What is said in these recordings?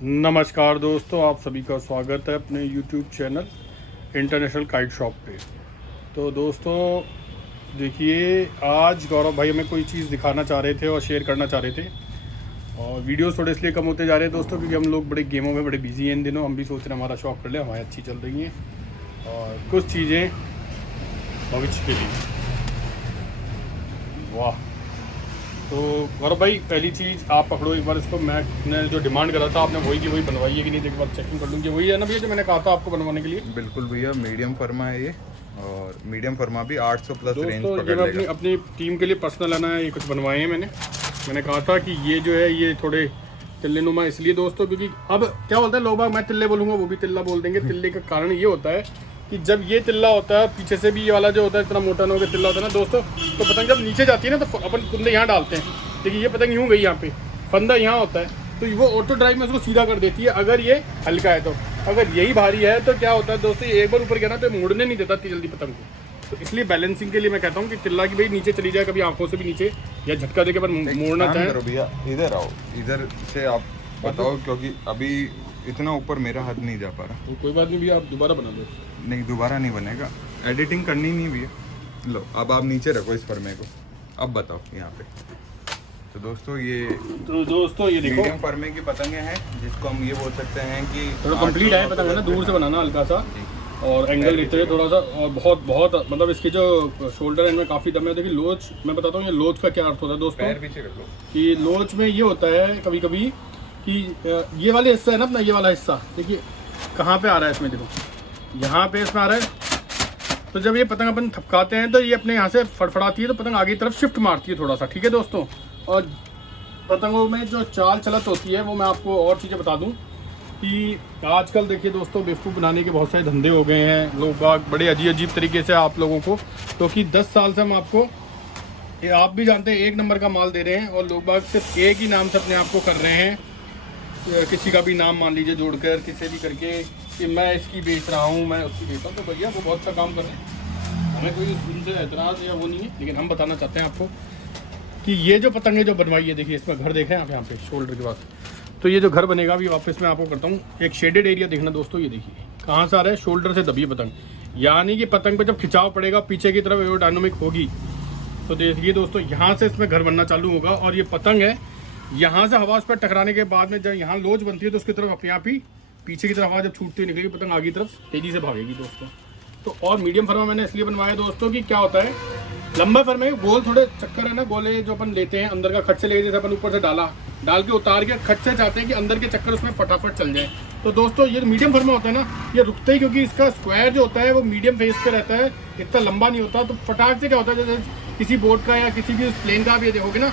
नमस्कार दोस्तों, आप सभी का स्वागत है अपने YouTube channel international kite shop पे। तो दोस्तों देखिए, आज गौरव भाई हमें कोई चीज़ दिखाना चाह रहे थे और शेयर करना चाह रहे थे, और वीडियोस थोड़े इसलिए कम होते जा रहे हैं दोस्तों क्योंकि हम लोग बड़े गेमों में बड़े बिजी हैं इन दिनों। हम भी सोच रहे हैं हमारा शौक कर ले, हमारी अच्छी चल रही हैं और कुछ चीज़ें भविष्य के लिए। वाह, तो गौरव भाई पहली चीज़ आप पकड़ो एक बार इसको। मैंने जो डिमांड करा था आपने वही की वही बनवाई है कि नहीं, एक बार चेकिंग कर लूँगी। वही है ना भैया जो मैंने कहा था आपको बनवाने के लिए? बिल्कुल भैया, मीडियम फर्मा है ये, और मीडियम फर्मा भी 800 प्लस रेंज दोस्तों पकड़ ये मैं लेगा। अपनी टीम के लिए पर्सनल है ना, ये कुछ बनवाए हैं मैंने कहा था कि ये जो है ये थोड़े तिल्ले नुमा इसलिए दोस्तों क्योंकि अब क्या बोलते हैं लोग बाग, मैं तिल्ले बोलूँगा वो भी तिल्ला बोल देंगे। तिल्ले का कारण ये होता है कि जब ये तिल्ला होता है पीछे से भी ये वाला जो होता है इतना मोटा हो के तिल्ला होता है ना दोस्तों, तो पतंग जब नीचे जाती है ना तो अपन कुंदे यहाँ डालते हैं। देखिए ये पतंग यूँ गई यहाँ पे, फंदा यहाँ होता है तो वो ऑटो ड्राइव में उसको सीधा कर देती है अगर ये हल्का है तो। अगर यही भारी है तो क्या होता है दोस्तों, ये एक बार ऊपर गया ना तो मुड़ने नहीं देता इतनी जल्दी पतंग को। तो इसलिए बैलेंसिंग के लिए मैं कहता हूँ कि तिल्ला की भाई नीचे चली जाए कभी आंखों से भी नीचे, या झटका देके अपन मोड़ना चाहे। भैया इधर आओ, इधर से आप बताओ, क्योंकि अभी इतना ऊपर मेरा हाथ नहीं जा पा रहा। तो कोई बात नहीं भैया, आप दोबारा बना दो। नहीं, दोबारा नहीं बनेगा, एडिटिंग करनी नहीं भैया। लो अब आप नीचे रखो इस फर्मे को, अब बताओ यहाँ पे। तो दोस्तों ये देखो मीडियम फर्मे की पतंगे हैं, जिसको हम ये बोल सकते हैं कि थोड़ा कंप्लीट है पतंग है ना, दूर से बनाना हल्का सा और एंगल लेते हुए थोड़ा सा, और बहुत मतलब इसके जो शोल्डर एंड में काफ़ी दम है। देखिए लोच, मैं बताता हूँ ये लोच का क्या अर्थ होता है दोस्तों। पैर पीछे रख लो। कि लोच में ये होता है कभी कभी कि ये वाले हिस्सा है ना अपना, ये वाला हिस्सा देखिए कहाँ पे आ रहा है इसमें, देखो यहाँ पे इसमें आ रहा है। तो जब ये पतंग अपन थपकाते हैं तो ये अपने यहाँ से फड़फड़ाती है तो पतंग आगे की तरफ शिफ्ट मारती है थोड़ा सा, ठीक है दोस्तों। और पतंगों में जो चाल चलत होती है वो मैं आपको और चीज़ें बता दूं कि आजकल देखिए दोस्तों बेवकूफ़ बनाने के बहुत सारे धंधे हो गए हैं। लोग बाग बड़े अजीब तरीके से आप लोगों को, क्योंकि 10 साल से हम आपको, ये आप भी जानते हैं, एक नंबर का माल दे रहे हैं और लोग बाग सिर्फ एक ही नाम से अपने आप को कर रहे हैं। किसी का भी नाम मान लीजिए जोड़कर किसी भी करके कि मैं इसकी बेच रहा हूँ, मैं उसकी बेचता हूँ। तो भैया वो बहुत अच्छा काम कर रहे हैं, हमें कोई उनसे एतराज़ या वो नहीं है, लेकिन हम बताना चाहते हैं आपको कि ये जो पतंगे जो बनवाई है, देखिए इसमें घर देखें आप यहाँ पे शोल्डर के पास। तो ये जो घर बनेगा अभी वापस मैं आपको करता हूँ, एक शेडेड एरिया देखना दोस्तों। ये देखिए कहाँ से आ रहा है, शोल्डर से दबी है पतंग, यानी कि पतंग पे जब खिंचाव पड़ेगा पीछे की तरफ एरोडायनामिक होगी। तो देखिए दोस्तों यहाँ से इसमें घर बनना चालू होगा और ये पतंग है यहाँ से हवा पर टकराने के बाद में जब यहाँ लोच बनती है तो उसकी तरफ अपने आप ही पीछे की तरफ हवा जब छूटती हुई निकलेगी पतंग आगे की तरफ तेज़ी से भागेगी दोस्तों। तो और मीडियम फर्मा मैंने इसलिए बनवाया दोस्तों कि क्या होता है, लंबा फर्मे गोल थोड़े चक्कर है ना, गोले जो अपन लेते हैं अंदर का खट से लेके, जैसे अपन ऊपर से डाल के उतार के खट से चाहते हैं कि अंदर के चक्कर उसमें फटाफट चल जाए। तो दोस्तों ये मीडियम फर्मा होता है ना, ये रुकते ही, क्योंकि इसका स्क्वायर जो होता है वो मीडियम फेस पे रहता है, इतना लंबा नहीं होता। तो फटाक से क्या होता है, जैसे किसी बोट का या किसी भी प्लेन का आप ये देखोगे ना,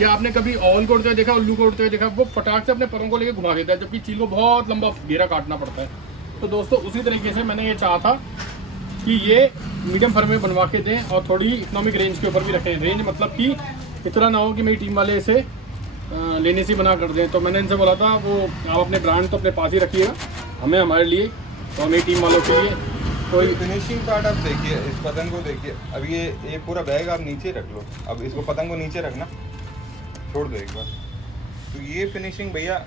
या आपने कभी ओवन को उड़ते हुए देखा, उल्लू को उड़ते हुए देखा, वो फटाक से अपने परों को लेके घुमा देता है, जबकि चील को बहुत लंबा घेरा काटना पड़ता है। तो दोस्तों उसी तरीके से मैंने ये चाहा था कि ये मीडियम फर्म में बनवा के दें और थोड़ी इकोनॉमिक रेंज के ऊपर भी रखें। रेंज मतलब कि इतना ना हो कि मेरी टीम वाले इसे लेने से बना कर दें। तो मैंने इनसे बोला था वो आप अपने ब्रांड तो अपने पास ही रखिएगा, हमें हमारे लिए और मेरी टीम वालों के लिए कोई फिनिशिंग पार्ट आप देखिए, इस पतंग को देखिए। अब ये पूरा बैग आप नीचे रख लो, अब इसको पतंग को नीचे रखना, छोड़ दो एक बार। तो ये फिनिशिंग भैया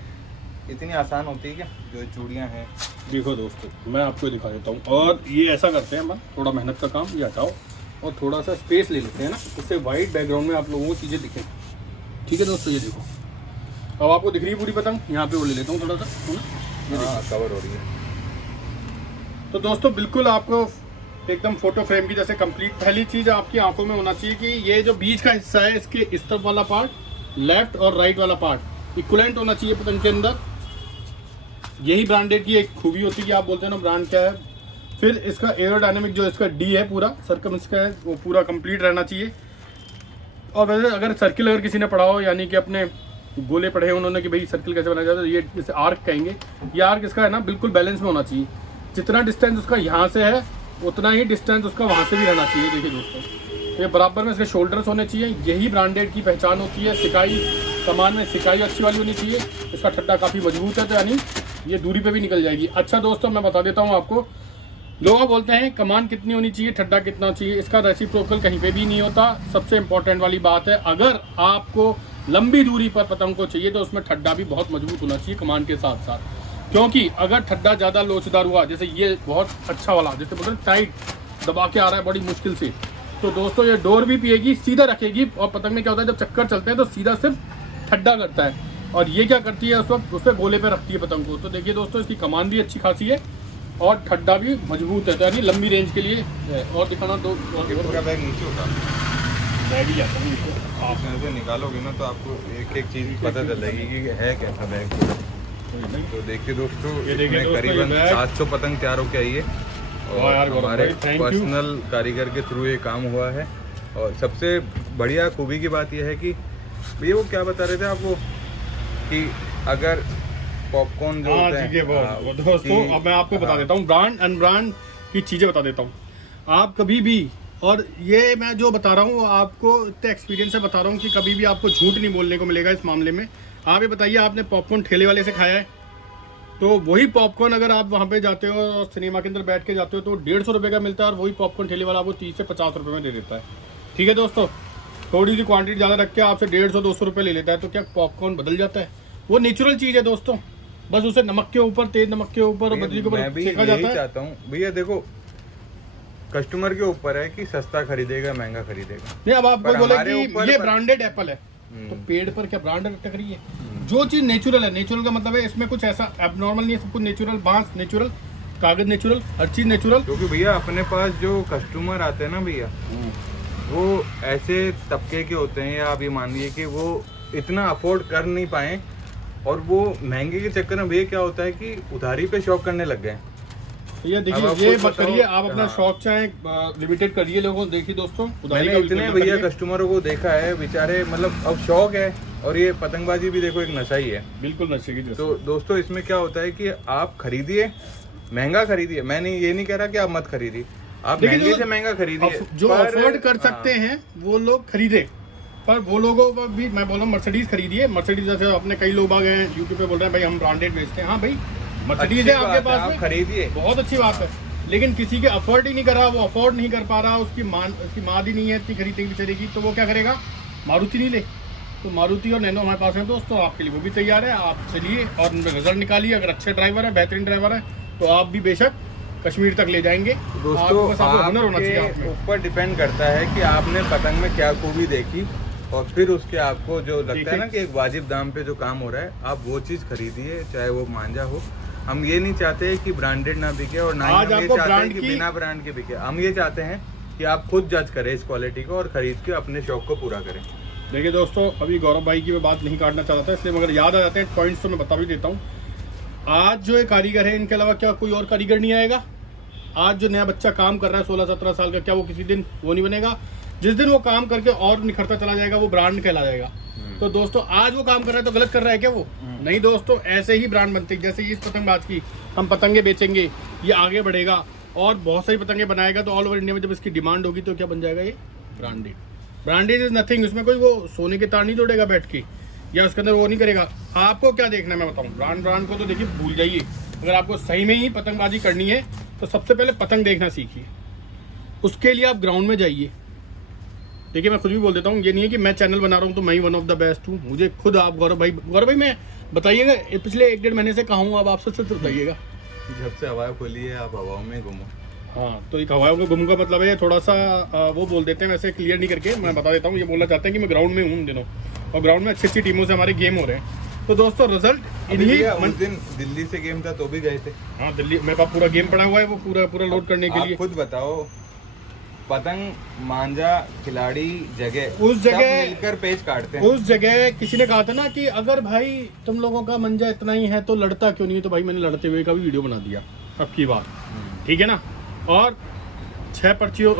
इतनी आसान होती है क्या, जो चूड़ियाँ हैं। देखो दोस्तों मैं आपको दिखा देता हूँ, और ये ऐसा करते हैं हम, थोड़ा मेहनत का काम ये हटाओ और थोड़ा सा स्पेस ले लेते हैं ना, इससे वाइट बैकग्राउंड में आप लोगों को चीज़ें दिखें। ठीक है दोस्तों, ये देखो अब आपको दिख रही है पूरी पतंग, यहाँ पे वो ले लेता हूँ थोड़ा सा, है ना, हाँ कवर हो रही है। तो दोस्तों बिल्कुल आपको एकदम फोटो फ्रेम की जैसे कंप्लीट। पहली चीज़ आपकी आंखों में होना चाहिए कि ये जो बीच का हिस्सा है इसके इस तरफ वाला पार्ट, लेफ्ट और राइट वाला पार्ट इक्वलेंट होना चाहिए पतंग के अंदर। यही ब्रांडेड की एक खूबी होती है कि आप बोलते हैं ना ब्रांड क्या है। फिर इसका एरोडायनामिक जो इसका डी है पूरा सर्कम इसका है वो पूरा कंप्लीट रहना चाहिए। और वैसे अगर सर्किल अगर किसी ने पढ़ा हो, यानी कि अपने गोले पढ़े हैं उन्होंने कि भाई सर्किल कैसे बनाया जाता है, ये जैसे आर्क कहेंगे, ये आर्क इसका है ना बिल्कुल बैलेंस में होना चाहिए। जितना डिस्टेंस उसका यहाँ से है उतना ही डिस्टेंस उसका वहाँ से भी रहना चाहिए। देखिए दोस्तों तो ये बराबर में इसके शोल्डर्स होने चाहिए, यही ब्रांडेड की पहचान होती है। सिकाई सामान में सिकाई अच्छी वाली होनी चाहिए, इसका ठड्डा काफ़ी मजबूत है तो यानी ये दूरी पे भी निकल जाएगी। अच्छा दोस्तों मैं बता देता हूँ आपको, लोग बोलते हैं कमान कितनी होनी चाहिए, ठड्डा कितना चाहिए, इसका रेसिप्रोकल कहीं पे भी नहीं होता। सबसे इम्पोर्टेंट वाली बात है, अगर आपको लंबी दूरी पर पतंग को चाहिए तो उसमें ठड्डा भी बहुत मजबूत होना चाहिए कमान के साथ साथ, क्योंकि अगर ठड्डा ज़्यादा लोचदार हुआ, जैसे ये बहुत अच्छा वाला, जैसे बोलते हैं टाइट दबा के आ रहा है बड़ी मुश्किल से, तो दोस्तों ये डोर भी पिएगी, सीधा रखेगी, और पतंग में क्या होता है जब चक्कर चलते हैं तो सीधा सिर्फ ठड्डा करता है, और ये क्या करती है उस वक्त उस पर गोले पे रखती है पतंग को। तो देखिए दोस्तों इसकी कमान भी अच्छी खासी है और ठड्डा भी मजबूत है, तो यानी लंबी रेंज के लिए है। और दिखाना दो पूरा बैग नीचे होगा, बैग ही आता है आप इसमें से निकालोगे ना तो आपको एक एक चीज़ पता चल जाएगी कि है कैसा बैग पूरा। तो देखिए दोस्तों, इसमें करीबन 700 पतंग तैयार होके आई है और हमारे पर्सनल कारीगर के थ्रू ये काम हुआ है। और सबसे बढ़िया खूबी की बात यह है कि भैया वो क्या बता रहे थे आपको कि अगर पॉपकॉर्न जो होते हैं, वो दोस्तों अब मैं आपको बता देता हूँ ब्रांड अनब्रांड की चीज़ें बता देता हूँ। आप कभी भी, और ये मैं जो बता रहा हूँ आपको इतने एक्सपीरियंस से बता रहा हूँ कि कभी भी आपको झूठ नहीं बोलने को मिलेगा इस मामले में। आप ये बताइए, आपने पॉपकॉर्न ठेले वाले से खाया है? तो वही पॉपकॉर्न अगर आप वहाँ पे जाते हो और सिनेमा के अंदर बैठ के जाते हो तो 150 रुपये का मिलता है, और वही पॉपकॉर्न ठेले वाला आपको 30 से 50 रुपये में दे देता है। ठीक है दोस्तों, थोड़ी सी क्वांटिटी ज़्यादा रख के आपसे 150-200 रुपये ले लेता है, तो क्या पॉपकॉर्न बदल जाता है? वो नेचुरल चीज़ है दोस्तों, बस उसे नमक के ऊपर, तेज नमक के ऊपर और बजरी के ऊपर सेका जाता है। चाहता हूँ भैया, देखो कस्टमर के ऊपर है कि सस्ता खरीदेगा महंगा खरीदेगा। नहीं, अब आपको बोले कि ये ब्रांडेड एप्पल है तो पेड़ पर क्या ब्रांड अटक रही है? जो चीज नेचुरल है, नेचुरल का मतलब है इसमें कुछ ऐसा एबनॉर्मल नहीं है, सब कुछ नेचुरल, बांस नेचुरल, कागज नेचुरल, हर चीज नेचुरल। क्योंकि भैया अपने पास जो कस्टमर आते हैं ना भैया, वो ऐसे तबके के होते हैं, या आप ये मानिए कि वो इतना अफोर्ड कर नहीं पाए, और वो महंगे के चक्कर में भैया क्या होता है कि उधारी पे शॉप करने लग गए। ये देखिए, ये मत करिए आप, अपना शौक चाहे लिमिटेड करिए लोगों। देखिए दोस्तों, मैंने इतने भैया कस्टमरों को देखा है बेचारे, मतलब अब शौक है, और ये पतंगबाजी भी देखो एक नशा ही है, बिल्कुल नशे की। तो दोस्तों इसमें क्या होता है कि आप खरीदिए, महंगा खरीदिए, मैंने ये नहीं कह रहा कि आप मत खरीदिए, आप महंगे से महंगा खरीदिए, जो अफोर्ड कर सकते हैं वो लोग खरीदे। पर वो लोगों को भी मैं बोल रहा हूँ मर्सिडीज खरीदिए। मर्सिडीज जैसे अपने कई लोग आ गए हैं यूट्यूब पे बोल रहे हैं भाई हम ब्रांडेड बेचते हैं। हाँ भाई, मर्सिडीज है आपके पास में, खरीदिए, बहुत अच्छी बात है, लेकिन किसी के अफोर्ड ही नहीं कर रहा, वो अफोर्ड नहीं कर पा रहा, उसकी माद ही नहीं है इतनी खरीदने की बेचारे की, तो वो क्या करेगा? मारुति नहीं ले। तो मारुति और नैनो हमारे पास है दोस्तों, आपके लिए वो भी तैयार है, आप चलिए और उनमें रिजल्ट निकालिए। अगर अच्छे ड्राइवर है, बेहतरीन ड्राइवर है, तो आप भी बेशक कश्मीर तक ले जाएंगे। दोस्तों आपके ऊपर डिपेंड करता है कि आपने पतंग में क्या खूबी देखी, और फिर उसके आपको जो लगता है ना कि एक वाजिब दाम पे जो काम हो रहा है, आप वो चीज़ खरीदिए, चाहे वो मांझा हो। हम ये नहीं चाहते कि ब्रांडेड ना बिके, और ना ही हम ये चाहते हैं कि बिना ब्रांड के बिके। हम ये चाहते हैं कि आप खुद जज करें इस क्वालिटी को और खरीद के अपने शौक को पूरा करें। देखिए दोस्तों, अभी गौरव भाई की मैं बात नहीं काटना चाहता था, इसलिए मगर याद आ जाते हैं पॉइंट्स, तो मैं बता भी देता हूँ। आज जो ये कारीगर है, इनके अलावा क्या कोई और कारीगर नहीं आएगा? आज जो नया बच्चा काम कर रहा है 16-17 साल का, क्या वो किसी दिन वो नहीं बनेगा? जिस दिन वो काम करके और निखरता चला जाएगा वो ब्रांड कहला जाएगा। तो दोस्तों आज वो काम कर रहा है तो गलत कर रहा है क्या वो? नहीं दोस्तों, ऐसे ही ब्रांड बनते हैं। जैसे इस पतंगबाज की हम पतंगे बेचेंगे, ये आगे बढ़ेगा और बहुत सारी पतंगे बनाएगा, तो ऑल ओवर इंडिया में जब इसकी डिमांड होगी तो क्या बन जाएगा ये? ब्रांडेड। ब्रांडेड इज नथिंग, उसमें कोई वो सोने के तार नहीं जोड़ेगा बैठ के, या उसके अंदर वो नहीं करेगा। आपको क्या देखना है मैं बताऊँ, ब्रांड को तो देखिए भूल जाइए। अगर आपको सही में ही पतंगबाजी करनी है तो सबसे पहले पतंग देखना सीखिए, उसके लिए आप ग्राउंड में जाइए। देखिए मैं खुद भी बोल देता हूँ, ये नहीं है कि मैं चैनल बना रहा हूँ तो मैं ही वन ऑफ द बेस्ट हूँ। मुझे खुद आप गौरव भाई मैं बताइएगा, पिछले 1-1.5 महीने से कहा हूँ, अब आप सच बताइएगा। जब से हवा खुली है आप हवाओं में घूमो। हाँ, तो एक हवाओं में घूमू का मतलब है थोड़ा सा वो बोल देते हैं, वैसे क्लियर नहीं करके मैं बता देता हूँ। ये बोलना चाहते हैं कि मैं ग्राउंड में हूँ इन दिनों, और ग्राउंड में अच्छी टीमों से हमारे गेम हो रहे हैं। तो दोस्तों रिजल्ट इन्हीं उस दिन दिल्ली से गेम था तो भी गए थे। हाँ, दिल्ली मेरे पास पूरा गेम पड़ा हुआ है, वो पूरा लोड करने के लिए। खुद बताओ, पतंग मांझा खिलाड़ी जगह उस जगह मिलकर पेच काटते हैं। उस जगह किसी ने कहा था ना कि अगर भाई तुम लोगों का मंजा इतना ही है तो लड़ता क्यों नहीं है? तो भाई मैंने लड़ते हुए का भी वीडियो बना दिया, अब की बात, ठीक है ना। और 6 पर्चियाँ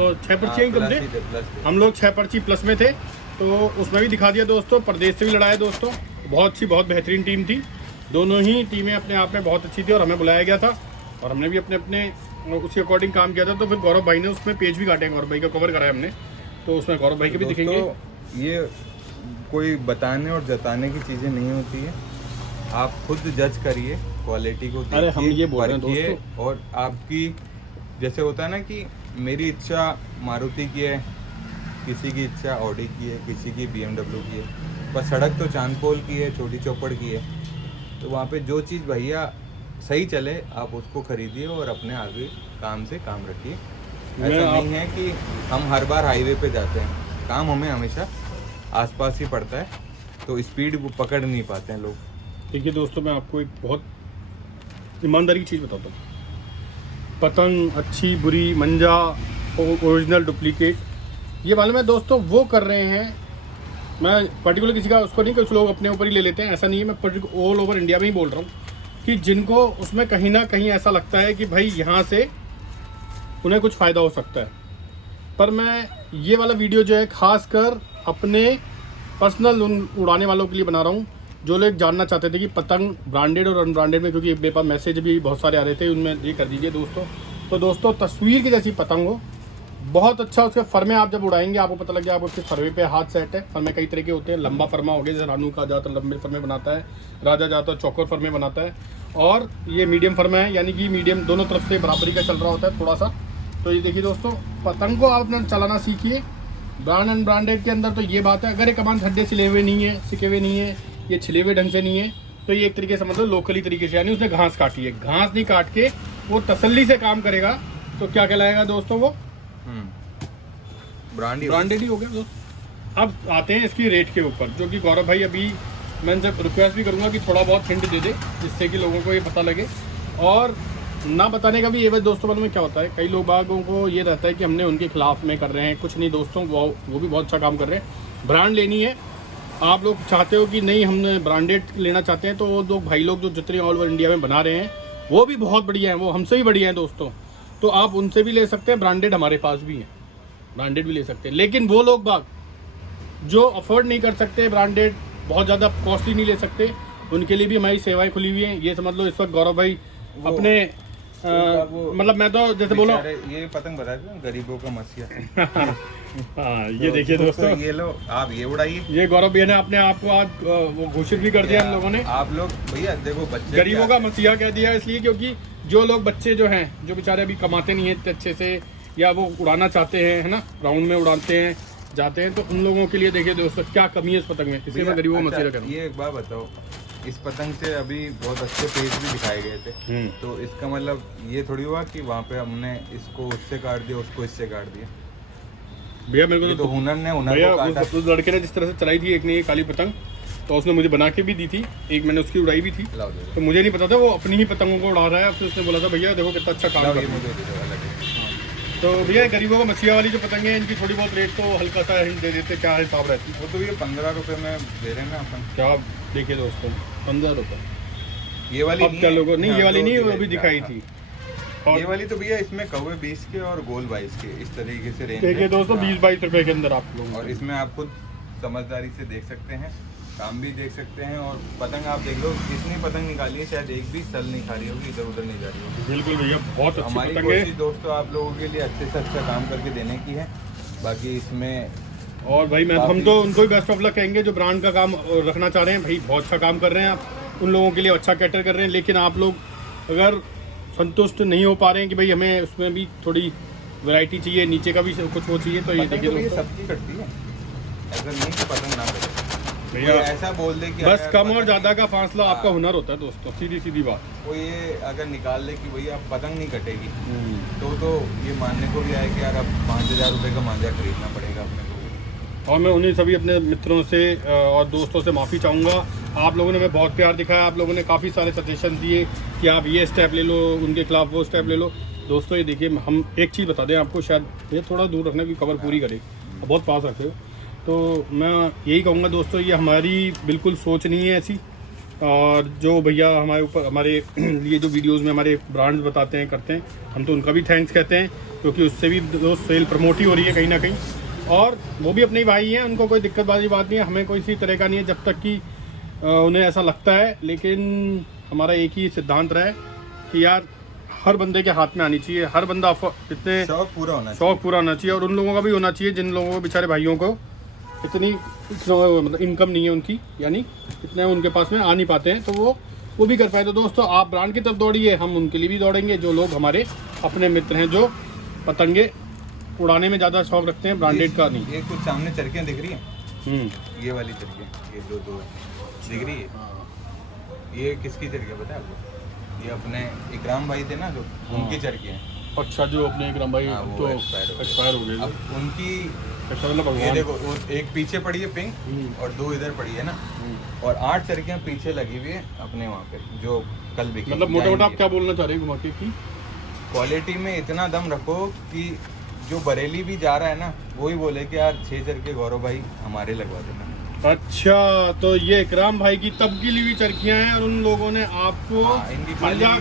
हम लोग 6 पर्ची प्लस में थे, तो उसमें भी दिखा दिया दोस्तों। प्रदेश से भी लड़ाया दोस्तों, बहुत अच्छी बहुत बेहतरीन टीम थी। दोनों ही टीमें अपने आप में बहुत अच्छी थी, और हमें बुलाया गया था और हमने भी अपने उसके अकॉर्डिंग काम किया था। तो फिर गौरव भाई ने उसमें पेज भी काटे, गौरव भाई का कवर कराया हमने, तो उसमें गौरव भाई के भी दिखेंगे। ये कोई बताने और जताने की चीज़ें नहीं होती है, आप खुद जज करिए, क्वालिटी को देखिए। अरे हम ये बोल रहे हैं दोस्तों, और आपकी जैसे होता है ना कि मेरी इच्छा मारुति की है, किसी की इच्छा ऑडी की है, किसी की BMW की है, बस सड़क तो चांदपोल की है, छोटी चौपड़ की है, तो वहाँ पे जो चीज़ भैया सही चले आप उसको खरीदिए और अपने आगे काम से काम रखिए। ऐसा नहीं है कि हम हर बार हाईवे पे जाते हैं, काम हमें हमेशा आसपास ही पड़ता है, तो स्पीड वो पकड़ नहीं पाते हैं लोग। देखिए दोस्तों, मैं आपको एक बहुत ईमानदारी की चीज़ बताता हूँ। पतंग अच्छी बुरी मंजा ओरिजिनल डुप्लीकेट, ये मालूम है दोस्तों वो कर रहे हैं। मैं पर्टिकुलर किसी का उसको नहीं, कुछ लोग अपने ऊपर ही ले लेते हैं, ऐसा नहीं है। मैं पर्टिकुलर ऑल ओवर इंडिया में ही बोल रहा हूँ कि जिनको उसमें कहीं ना कहीं ऐसा लगता है कि भाई यहाँ से उन्हें कुछ फ़ायदा हो सकता है। पर मैं ये वाला वीडियो जो है खास कर अपने पर्सनल उड़ाने वालों के लिए बना रहा हूँ, जो लोग जानना चाहते थे कि पतंग ब्रांडेड और अनब्रांडेड में, क्योंकि मेरे पास मैसेज भी बहुत सारे आ रहे थे, उनमें ये कर दीजिए दोस्तों। तो दोस्तों तस्वीर की जैसी पतंग हो, बहुत अच्छा उसके फरमे आप जब उड़ाएंगे आपको पता लग जाए आपको उसके फरमे पे हाथ सेट है। फरमे कई तरह के होते हैं, लंबा फरमा हो गया जैसे रानू का ज़्यादातर लंबे फरमे बनाता है, राजा ज़्यादातर चौकोर फरमे बनाता है, और ये मीडियम फरमा है, यानी कि मीडियम दोनों तरफ से बराबरी का चल रहा होता है थोड़ा सा। तो ये देखिए दोस्तों, पतंग को आप अपना चलाना सीखिए। ब्रांड एंड ब्रांडेड के अंदर तो ये बात है, अगर एक कमान खड्डे सिले हुए नहीं है, सिके हुए नहीं है, ये छिले हुए ढंग से नहीं है, तो ये एक तरीके से मतलब लोकली तरीके से, यानी उसने घास काटी है, घास नहीं काट के वो तसल्ली से काम करेगा, तो क्या कहलाएगा दोस्तों वो ब्रांडेड ही हो गया दोस्त। अब आते हैं इसकी रेट के ऊपर, जो कि गौरव भाई अभी मैं इनसे रिक्वेस्ट भी करूंगा कि थोड़ा बहुत हिंट दे दे, जिससे कि लोगों को ये पता लगे। और ना बताने का भी ये दोस्तों बारे में क्या होता है, कई लोग बागों को ये रहता है कि हमने उनके खिलाफ में कर रहे हैं, कुछ नहीं दोस्तों, वो भी बहुत अच्छा काम कर रहे हैं। ब्रांड लेनी है, आप लोग चाहते हो कि नहीं हमने ब्रांडेड लेना चाहते हैं, तो वो लोग भाई लोग जो जितने ऑल ओवर इंडिया में बना रहे हैं वो भी बहुत बढ़िया हैं, वो हमसे भी बढ़िया हैं दोस्तों। तो आप उनसे भी ले सकते हैं, ब्रांडेड हमारे पास भी है, ब्रांडेड भी ले सकते हैं। लेकिन वो लोग बाग जो अफोर्ड नहीं कर सकते, ब्रांडेड बहुत ज़्यादा कॉस्टली नहीं ले सकते, उनके लिए भी हमारी सेवाएं खुली हुई हैं। ये समझ लो इस वक्त गौरव भाई अपने मतलब मैं तो जैसे बोला ये पतंग बता दो गरीबों का मसीहा। हाँ ये देखिए दोस्तों, ये लो आप ये उड़ाइए। ये गौरव भैया ने अपने आप को आज वो घोषित भी कर दिया हम लोगों ने। आप लोग भैया देखो, बच्चे गरीबों का मसीहा कह दिया इसलिए क्योंकि जो लोग बच्चे जो हैं, जो बेचारे अभी कमाते नहीं है अच्छे से, या वो उड़ाना चाहते हैं, है ना, राउंड में उड़ाते हैं जाते हैं, तो उन लोगों के लिए देखिए दोस्तों क्या कमी है इस पतंग में, इसलिए मैं गरीबों का मसीहा कह रहा हूँ। ये एक बात बताओ, इस पतंग से अभी बहुत अच्छे पेज भी दिखाए गए थे, तो इसका मतलब ये थोड़ी हुआ कि वहाँ पे हमने इसको उससे काट दिया, उसको इससे काट दिया। भैया मेरे को तो हुनर ने भैया उस लड़के ने जिस तरह से चलाई थी, एक ने ये काली पतंग, तो उसने मुझे बना के भी दी थी, एक मैंने उसकी उड़ाई भी थी, तो मुझे नहीं पता था वो अपनी ही पतंगों को उड़ा रहा है। फिर उसने बोला था भैया देखो कितना अच्छा काम कर रहा है। तो भैया गरीबों का मसीहा वाली जो पतंग है, इनकी थोड़ी बहुत रेट तो हल्का सा हिंट दे देते, क्या हिसाब रहती है? वो तो ये 15 रुपये में दे रहे हैं ना अपन। क्या देखिए दोस्तों, 15 रुपये ये वाली अब क्या लोगों नहीं, ये वाली नहीं, वो भी दिखाई थी। और ये वाली तो भैया इसमें कौवे 20 के और गोल 22 के, इस तरीके से रेंज देखिए दोस्तों 20-22 रुपए के अंदर आप लोग, और इसमें आप खुद समझदारी से देख सकते हैं, काम भी देख सकते हैं, और पतंग आप देख लो कितनी पतंग निकाली है, शायद एक भी सल नहीं खा रही होगी, इधर उधर नहीं जा रही होगी। बिल्कुल भैया बहुत अच्छी हमारी पतंग है कोशिश दोस्तों आप लोगों के लिए अच्छे से अच्छा काम करके देने की है। बाकी इसमें और भाई मैं हम तो उनको ही बेस्ट ऑफ लक कहेंगे जो ब्रांड का काम रखना चाह रहे हैं। भाई बहुत अच्छा काम कर रहे हैं आप, उन लोगों के लिए अच्छा कैटर कर रहे हैं। लेकिन आप लोग अगर संतुष्ट नहीं हो पा रहे हैं कि भाई हमें उसमें भी थोड़ी वैरायटी चाहिए, नीचे का भी कुछ वो चाहिए, तो ये देखिए दोस्तों सबकी कटती है, ऐसा नहीं कि पतंग ना कटे भैया, ऐसा बोल दे कि बस कम और ज़्यादा का फासला आपका हुनर होता है दोस्तों, सीधी सीधी बात। वो ये अगर निकाल ले कि भैया पतंग नहीं कटेगी, तो ये मानने को भी आए कि यार अब 5000 रुपये का मांझा खरीदना पड़ेगा अपने को। और मैं उन्हीं सभी अपने मित्रों से और दोस्तों से माफ़ी चाहूँगा। आप लोगों ने हमें बहुत प्यार दिखाया, आप लोगों ने काफ़ी सारे सजेशन दिए कि आप ये स्टेप ले लो, उनके खिलाफ वो स्टेप ले लो। दोस्तों ये देखिए, हम एक चीज़ बता दें आपको, शायद ये थोड़ा दूर रखना की कवर पूरी करे, बहुत पास रखे हो, तो मैं यही कहूँगा दोस्तों, ये हमारी बिल्कुल सोच नहीं है ऐसी। और जो भैया हमारे ऊपर हमारे लिए जो वीडियोस में हमारे ब्रांड्स बताते हैं करते हैं, हम तो उनका भी थैंक्स कहते हैं, क्योंकि उससे भी दोस्त सेल प्रमोट ही हो रही है कहीं ना कहीं। और वो भी अपने भाई हैं, उनको कोई दिक्कत वाली बात नहीं है, हमें कोई इसी तरह का नहीं है जब तक कि उन्हें ऐसा लगता है। लेकिन हमारा एक ही सिद्धांत रहा है कि यार हर बंदे के हाथ में आनी चाहिए, हर बंदा इतने शौक पूरा होना चाहिए, और उन लोगों का भी होना चाहिए जिन लोगों को बेचारे भाइयों को इतनी मतलब इनकम नहीं है उनकी, यानी इतने उनके पास में आ नहीं पाते हैं, तो वो भी कर पाए। तो दोस्तों आप ब्रांड की तरफ दौड़िए, हम उनके लिए भी दौड़ेंगे, जो लोग हमारे अपने मित्र हैं जो पतंगे उड़ाने में ज़्यादा शौक रखते हैं, ब्रांडेड का नहीं। ये कुछ सामने चरखियाँ दिख रही हैं, ये वाली चरखी, ये जो दो दिख रही है, ये किसकी चरखी है पता है आपको? ये अपने इकराम भाई थे ना जो, उनकी चरखी है। अच्छा, जो अपने इकराम भाई तो एक्सपायर हो गए, अब उनकी ये भगवान। देखो, एक पीछे पड़ी है पिंक और दो इधर पड़ी है ना, और 8 चरखियाँ पीछे लगी हुई है अपने वहाँ पे, जो कल बिकी। मतलब मोटा मोटा आप क्या बोलना चाह रहे हैं घुमा के कि क्वालिटी में इतना दम रखो कि जो बरेली भी जा रहा है ना, वो ही बोले कि यार 6 चरखे गौरव भाई हमारे लगवा देना। अच्छा, तो ये इकराम भाई की तब की ली हुई चरखियाँ हैं और उन लोगों ने आपको इनकी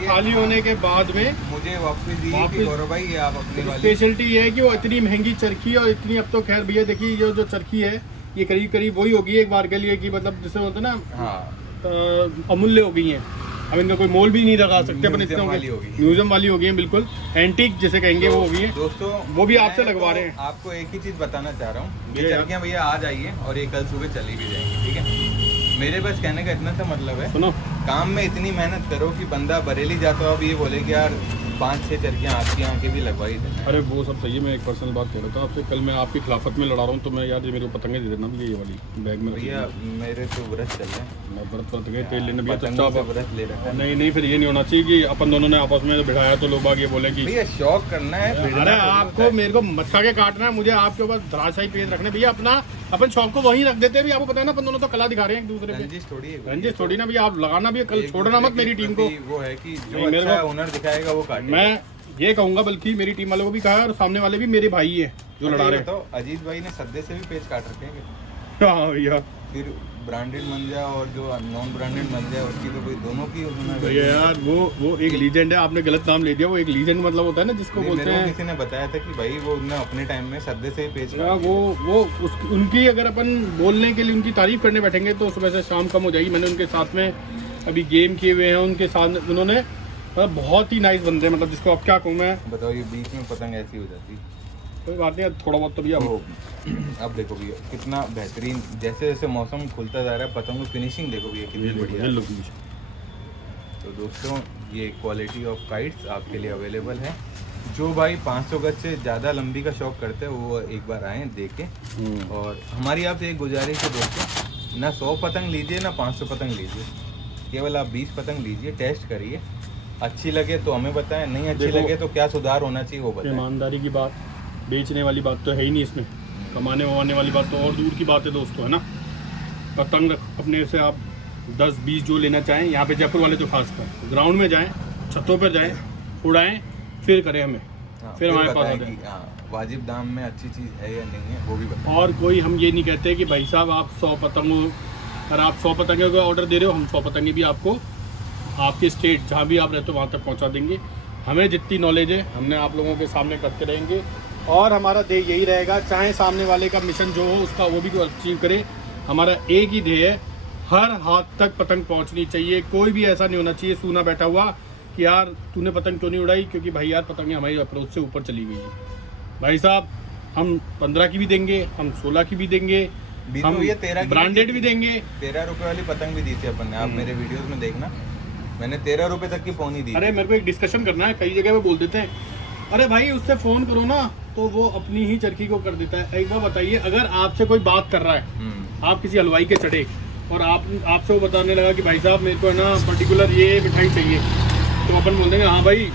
खाली होने के बाद में मुझे वापस दी कि गौरव भाई ये आप अपनी वाली। स्पेशलिटी ये है कि वो इतनी महंगी चरखी है और इतनी, अब तो खैर भैया देखिए ये जो चरखी है ये करीब करीब वही होगी एक बार के लिए कि मतलब जिसे बोलते हैं ना अमूल्य हो गई हैं। अब इनका कोई मोल भी नहीं लगा सकते अपन, इतने म्यूजियम वाली हो गई है, बिल्कुल एंटीक जिसे कहेंगे वो हो गई है। दोस्तों वो भी आपसे लगवा रहे हैं। आपको एक ही चीज बताना चाह रहा हूँ, ये चरखियाँ भैया आज आई है और ये कल सुबह चली भी जाएंगी, ठीक है। मेरे बस कहने का इतना सा मतलब है, सुनो, काम में इतनी मेहनत करो कि बंदा बरेली जाता हो अब ये बोले कि यार 5-6 चरखियाँ आपकी आँखें भी लगवाई देना। अरे वो सब सही है, मैं एक पर्सनल बात कह रहा था आपसे, कल मैं आपकी खिलाफत में लड़ा रहा हूँ तो मैं यार ये मेरे को पतंगे दे देना, ये वाली बैग में भैया मेरे तो व्रत चल रहे हैं, मैं व्रत गए तेल लेने भैया, पतंगों से व्रत ले रखा है। नहीं फिर ये नहीं होना चाहिए कि अपन दोनों ने आपस में बिठाया तो लोग बाग ये बोले कि भैया शौक करना है। अरे आपको मेरे को मच्छा के काटना है, मुझे आपके ऊपर धराशायी पेज रखने भैया, अपना अपन शौक को वहीं रख देते हैं भैया। आपको पता है ना अपन दोनों तो कला दिखा रहे हैं एक दूसरे पे, रंजिश थोड़ी ना भैया। आप लगाना भी, कल छोड़ना मत मेरी टीम को। वो है कि जो अच्छा हुनर दिखाएगा वो काटेगा। मैं ये कहूंगा, बल्कि मेरी टीम वालों को भी कहा है और सामने वाले भी मेरे भाई है जो लड़ा रहे हैं। तो अजीत भाई ने सद्दे से भी पेज काट रखे हैं। हाँ भैया, फिर ब्रांडेड मंजा और जो नॉन ब्रांडेड मंजा है उसकी तो कोई दोनों की भैया यार वो एक लीजेंड है। आपने गलत नाम ले दिया, वो एक लीजेंड मतलब होता है ना जिसको बोलते हैं। किसी ने बताया था कि भाई वो उन्होंने अपने टाइम में सद्दे से ही पेज काटा। वो उनकी अगर अपन बोलने के लिए उनकी तारीफ करने बैठेंगे तो सुबह से शाम कम हो जाएगी। मैंने उनके साथ में अभी गेम किए हुए हैं, उनके साथ उन्होंने बहुत ही नाइस बंदे, मतलब जिसको अब क्या कहूँ मैं। बताओ ये बीच में पतंग ऐसी हो जाती, कोई बात नहीं, थोड़ा बहुत तो भैया। अब देखो भैया कितना बेहतरीन, जैसे जैसे मौसम खुलता जा रहा है पतंग की फिनिशिंग देखो भैया कितनी बढ़िया। तो दोस्तों ये क्वालिटी ऑफ काइट्स आपके लिए अवेलेबल है। जो भाई 500 गज से ज़्यादा लंबी का शौक करते हैं वो एक बार आएँ देखें। और हमारी आपसे एक गुजारिश है दोस्तों, ना 100 पतंग लीजिए ना 500 पतंग लीजिए, केवल आप 20 पतंग लीजिए, टेस्ट करिए, अच्छी लगे तो हमें बताएं, नहीं अच्छी लगे तो क्या सुधार होना चाहिए वो बताएं। ईमानदारी की बात, बेचने वाली बात तो है ही नहीं इसमें, कमाने वमाने वाली बात तो और दूर की बात है दोस्तों, है ना। पतंग अपने से आप 10-20 जो लेना चाहें, यहाँ पे जयपुर वाले तो खासकर ग्राउंड में जाएं, छतों पर जाएं, उड़ाएं, फिर करें हमें, फिर हमारे पास आते हैं वाजिब दाम में अच्छी चीज़ है या नहीं है वो भी बताएं। और कोई हम ये नहीं कहते कि भाई साहब आप 100 पतंगों, अगर आप 100 पतंगे का ऑर्डर दे रहे हो, हम 100 पतंगे भी आपको आपके स्टेट जहाँ भी आप रहते हो वहाँ तक पहुँचा देंगे। हमें जितनी नॉलेज है हमने आप लोगों के सामने करते रहेंगे और हमारा ध्येय यही रहेगा, चाहे सामने वाले का मिशन जो हो उसका वो भी तो अचीव करे। हमारा एक ही ध्येय है, हर हाथ तक पतंग पहुँचनी चाहिए। कोई भी ऐसा नहीं होना चाहिए सूना बैठा हुआ कि यार तूने पतंग क्यों नहीं उड़ाई, क्योंकि भाई यार पतंगें हमारी अप्रोच से ऊपर चली गई है। भाई साहब हम 15 की भी देंगे, हम 16 की भी देंगे, हम ये 13 ब्रांडेड भी देंगे। 13 रुपए वाली पतंग भी दी थी अपन ने, आप मेरे वीडियोस में देखना, मैंने 13 रुपए तक की पौनी दी। अरे मेरे को एक डिस्कशन करना है, कई जगह पे बोल देते हैं अरे भाई उससे फ़ोन करो ना तो वो अपनी ही चरखी को कर देता है। एक बार बताइए, अगर आपसे कोई बात कर रहा है, आप किसी हलवाई के चढ़े और आपसे वो बताने लगा कि भाई साहब मेरे को है ना पर्टिकुलर ये मिठाई चाहिए, तो अपन बोल देंगे हाँ भाई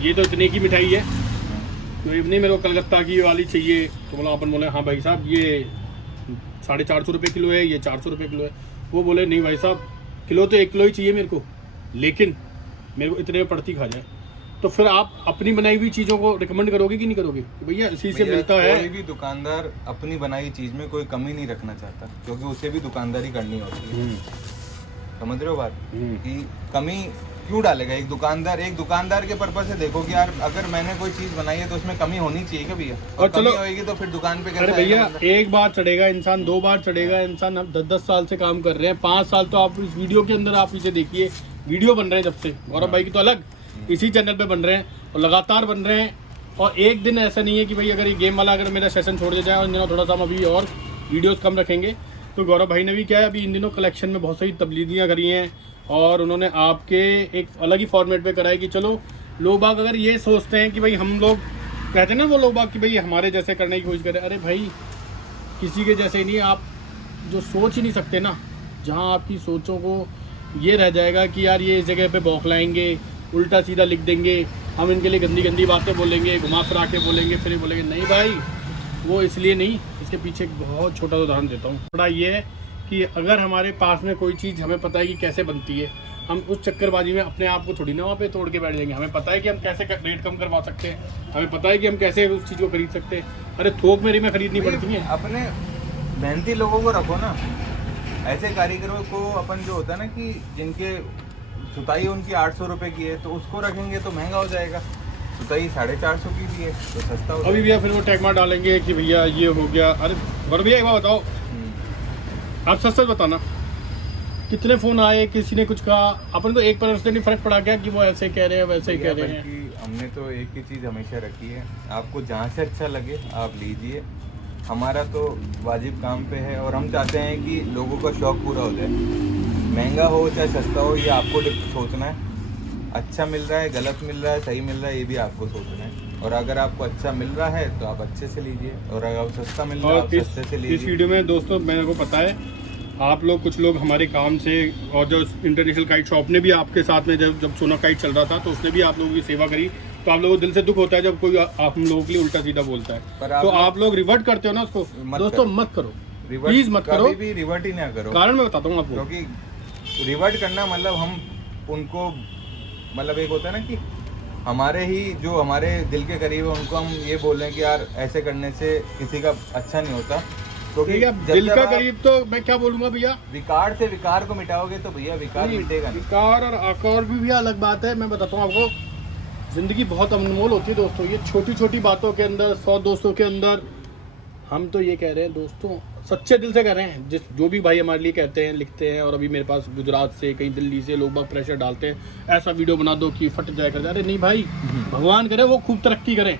ये तो इतने की मिठाई है, तो नहीं मेरे को कलकत्ता की वाली चाहिए, तो बोला अपन बोले हाँ भाई साहब ये 450 रुपये किलो है, ये 400 रुपये किलो है। वो बोले नहीं भाई साहब किलो तो 1 किलो ही चाहिए मेरे को, लेकिन मेरे को इतने में पड़ती खा जाए। तो फिर आप अपनी बनाई हुई चीज़ों को रिकमेंड करोगे कि नहीं करोगे कि भैया इसी से मिलता है। कोई भी दुकानदार अपनी बनाई चीज़ में कोई कमी नहीं रखना चाहता, क्योंकि उसे भी दुकानदारी करनी होती है। समझ रहे हो बात कि कमी क्यों डालेगा एक दुकानदार के पर्पज से देखो कि यार अगर मैंने कोई चीज़ बनाई है तो उसमें कमी होनी चाहिए क्या भैया, और कमी होगी तो फिर दुकान पे। अरे भैया एक बार चढ़ेगा इंसान, 2 बार चढ़ेगा इंसान। हम 10-10 साल से काम कर रहे हैं, 5 साल तो आप इस वीडियो के अंदर आप इसे देखिए, वीडियो बन रहे हैं जब से, गौरव भाई की तो अलग इसी चैनल पे बन रहे हैं और लगातार बन रहे हैं। और एक दिन ऐसा नहीं है कि भाई अगर ये गेम वाला अगर मेरा सेशन छोड़ दिया जाए और इन दिनों थोड़ा सा हम अभी और वीडियोस कम रखेंगे, तो गौरव भाई ने भी क्या है अभी इन दिनों कलेक्शन में बहुत सारी तब्दीलियाँ करी हैं और उन्होंने आपके एक अलग ही फॉर्मेट पे कराई कि चलो लोग बाग अगर ये सोचते हैं कि भाई हम लोग कहते हैं ना वो लोग बाग कि भाई हमारे जैसे करने की कोशिश करें, अरे भाई किसी के जैसे नहीं, आप जो सोच ही नहीं सकते ना, जहाँ आपकी सोचों को ये रह जाएगा कि यार ये इस जगह पे बौखलाएंगे, उल्टा सीधा लिख देंगे, हम इनके लिए गंदी गंदी बातें बोलेंगे, घुमा फिरा के बोलेंगे, फिर बोलेंगे नहीं भाई वो इसलिए नहीं। इसके पीछे एक बहुत छोटा उदाहरण देता हूँ। थोड़ा ये है कि अगर हमारे पास में कोई चीज़ हमें पता है कि कैसे बनती है, हम उस चक्करबाजी में अपने आप को थोड़ी ना वहाँ पे तोड़ के बैठ जाएंगे। हमें पता है कि हम कैसे रेट कम करवा सकते हैं, हमें पता है कि हम कैसे उस चीज़ को खरीद सकते हैं। अरे थोक मेरी में खरीदनी पड़ती है। अपने मेहनती लोगों को रखो ना, ऐसे कारीगरों को अपन जो होता है ना कि जिनके सुताई उनकी 800 रुपये की है तो उसको रखेंगे तो महंगा हो जाएगा, सुताई 450 की भी है तो सस्ता हो अभी भैया फिर वो टैग मार डालेंगे कि भैया ये हो गया। अरे और भैया एक बात बताओ, आप सच सच बताना कितने फ़ोन आए, किसी ने कुछ कहा, अपन तो 1% नहीं फ़र्क पड़ा क्या कि वो ऐसे कह रहे हैं वैसे ही कह रहे हैं। बल्कि हमने तो एक ही चीज़ हमेशा रखी है, आपको जहाँ से अच्छा लगे आप लीजिए, हमारा तो वाजिब काम पे है और हम चाहते हैं कि लोगों का शौक़ पूरा हो जाए। महंगा हो चाहे सस्ता हो ये आपको सोचना है, अच्छा मिल रहा है, गलत मिल रहा है, सही मिल रहा है, ये भी आपको सोचना है। और अगर आपको अच्छा मिल रहा है तो आप अच्छे से लीजिए, और अगर सस्ता मिल रहा है आप सस्ते से लीजिए। इस वीडियो में दोस्तों मेरे को पता है आप लोग कुछ लोग हमारे काम से, और जो इंटरनेशनल काइट शॉप ने भी आपके साथ में जब सोना काइट चल रहा था तो उसने भी आप लोगों की सेवा करी, तो आप लोगों को दिल से दुख होता है जब कोई हम लोगों के लिए उल्टा सीधा बोलता है। तो आप लोग रिवर्ट करते हो ना उसको, दोस्तों मत करो, प्लीज मत करो, कभी भी रिवर्ट ही ना करो। कारण मैं बताता हूँ आपको, क्योंकि रिवर्ट करना मतलब हम उनको, मतलब एक होता है ना कि हमारे ही जो हमारे दिल के करीब है उनको हम ये बोल रहे हैं कि यार ऐसे करने से किसी का अच्छा नहीं होता। तो दिल का करीब तो मैं क्या बोलूंगा भैया, विकार से विकार को मिटाओगे तो भैया विकार मिटेगा नहीं। विकार और आकार भी भैया अलग बात है। मैं बताता हूँ आपको, जिंदगी बहुत अनमोल होती है दोस्तों, ये छोटी छोटी बातों के अंदर 100 दोस्तों के अंदर। हम तो ये कह रहे हैं दोस्तों, सच्चे दिल से कह रहे हैं, जिस जो भी भाई हमारे लिए कहते हैं, लिखते हैं, और अभी मेरे पास गुजरात से, कहीं दिल्ली से लोग बहुत प्रेशर डालते हैं ऐसा वीडियो बना दो कि फट जाए कर जाए। अरे नहीं भाई, भगवान करे वो खूब तरक्की करें,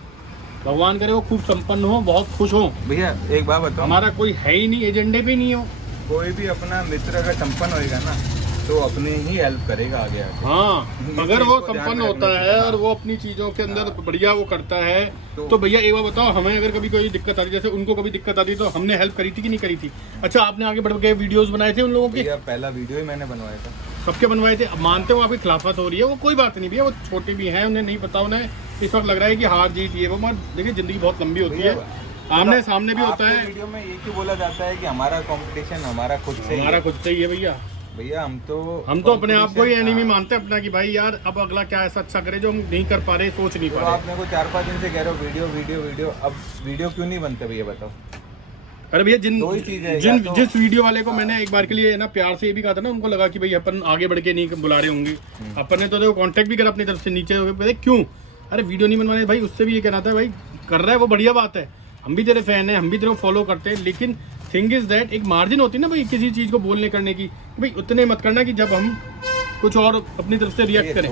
भगवान करे वो खूब संपन्न हो, बहुत खुश हो। भैया एक बात बताओ, हमारा कोई है ही नहीं, एजेंडे भी नहीं हो। कोई भी अपना मित्र अगर संपन्न होएगा ना तो अपने ही हेल्प करेगा आगे आगे। हाँ, अगर वो संपन्न होता है और वो अपनी चीजों के अंदर बढ़िया वो करता है तो भैया एक बार बताओ, हमें अगर कभी कोई दिक्कत आती, जैसे उनको कभी दिक्कत आती तो हमने हेल्प करी थी कि नहीं करी थी? अच्छा, आपने आगे बढ़ के वीडियोस बनाए थे उन लोगों के? पहला वीडियो ही मैंने बनवाया था, सबके बनवाए थे। अब मानते हो आपकी खिलाफत हो रही है, वो कोई बात नहीं भैया, वो छोटे भी हैं, उन्हें नहीं पता, उन्हें इस वक्त लग रहा है कि हार जीत ये वो, मगर देखिए जिंदगी बहुत लंबी होती है, आमने सामने भी होता है। वीडियो में ये क्यों बोला जाता है कि हमारा कंपटीशन हमारा खुद से ही है भैया। भैया हम तो अपने आप को ही एनिमी मानते हैं अपना, कि भाई यार अब अगला क्या ऐसा अच्छा करे जो हम नहीं कर पा रहे, सोच नहीं पा रहे। आप मेरे को 4-5 दिन से कह रहे हो वीडियो वीडियो वीडियो, अब वीडियो क्यों नहीं बनते भैया बताओ? अरे भैया जिस वीडियो वाले को मैंने एक बार के लिए ना प्यार से ये भी कहा था ना, उनको लगा कि भाई अपन आगे बढ़ के नहीं बुला रहे होंगे, अपन ने तो देखो कांटेक्ट भी करा अपनी तरफ से, नीचे क्यों अरे वीडियो नहीं बनवाने भाई, उससे भी ये कहना था भाई कर रहा है वो बढ़िया बात है, हम भी तेरे फैन है, हम भी तेरे को फॉलो करते हैं, लेकिन थिंग इज दैट एक मार्जिन होती है ना भाई किसी चीज़ को बोलने करने की, भाई उतने मत करना कि जब हम कुछ और अपनी तरफ से रिएक्ट करें।